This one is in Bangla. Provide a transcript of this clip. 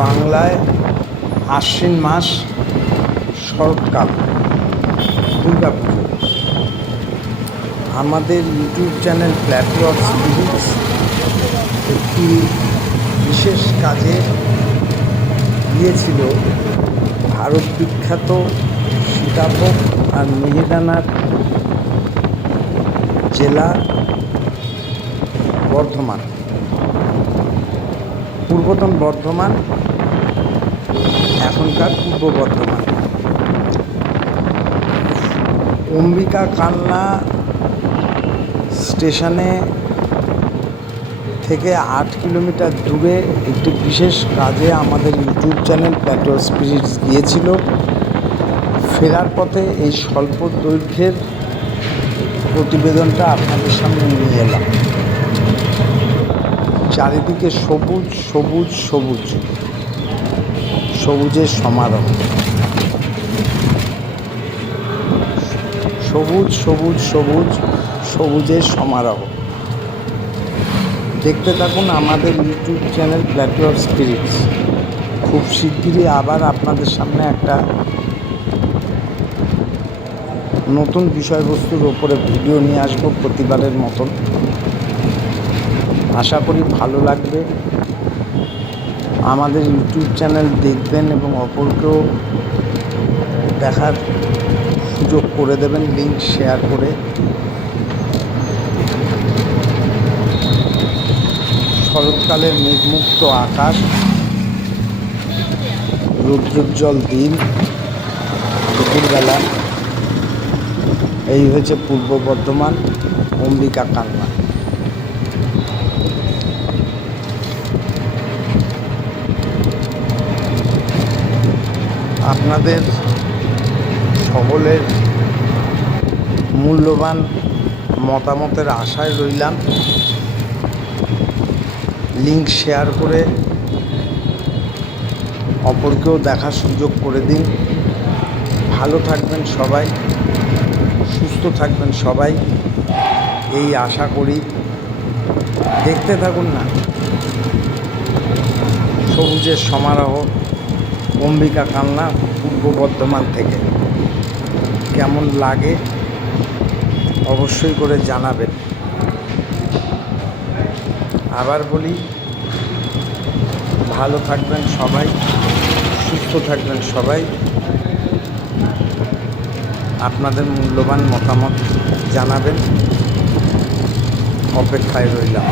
বাংলায় আশ্বিন মাস শরৎকাল, দুর্গা পুজো। আমাদের YouTube channel plateau of spirits একটি বিশেষ কাজে গিয়েছিল ভারত বিখ্যাত সীতাভোগ আর মিহিদানার জেলা বর্ধমান, পূর্বতন বর্ধমান এখনকার পূর্ব বর্ধমান। অম্বিকা কান্না স্টেশনে থেকে আট কিলোমিটার দূরে একটি বিশেষ কাজে আমাদের ইউটিউব চ্যানেল প্ল্যাটো স্পিরিটস গিয়েছিল। ফেরার পথে এই স্বল্প দৈর্ঘ্যের প্রতিবেদনটা আপনাদের সামনে নিয়ে এলাম। চারিদিকে সবুজ সবুজ সবুজ। সবুজের সমারোহ। সবুজ সবুজ সবুজ, সবুজের সমারোহ। দেখতে থাকুন আমাদের YouTube channel plateau of spirits খুব শিগগিরই আবার আপনাদের সামনে একটা নতুন বিষয়বস্তুর ওপরে ভিডিও নিয়ে আসব প্রতিবারের মতন। আশা করি ভালো লাগবে। আমাদের ইউটিউব চ্যানেল দেখবেন এবং অপরকেও দেখার সুযোগ করে দেবেন লিঙ্ক শেয়ার করে। শরৎকালের মেঘমুক্ত আকাশ, রৌদ্রোজ্জ্বল দিন, দুপুরবেলা। এই হয়েছে পূর্ব বর্ধমান অম্বিকা কান্না আপনাদের সকলের মূল্যবান মতামতের আশায় রইলাম। লিঙ্ক শেয়ার করে অপরকেও দেখার সুযোগ করে দিন। ভালো থাকবেন সবাই, সুস্থ থাকবেন সবাই। এই আশা করি। দেখতে থাকুন না। সবুজের সমারোহ। অম্বিকা কান্না পূর্ব বর্ধমান থেকে। কেমন লাগে অবশ্যই করে জানাবেন। আবার বলি, ভালো থাকবেন সবাই, সুস্থ থাকবেন সবাই। আপনাদের মূল্যবান মতামত জানাবেন। অপেক্ষায় রইলাম।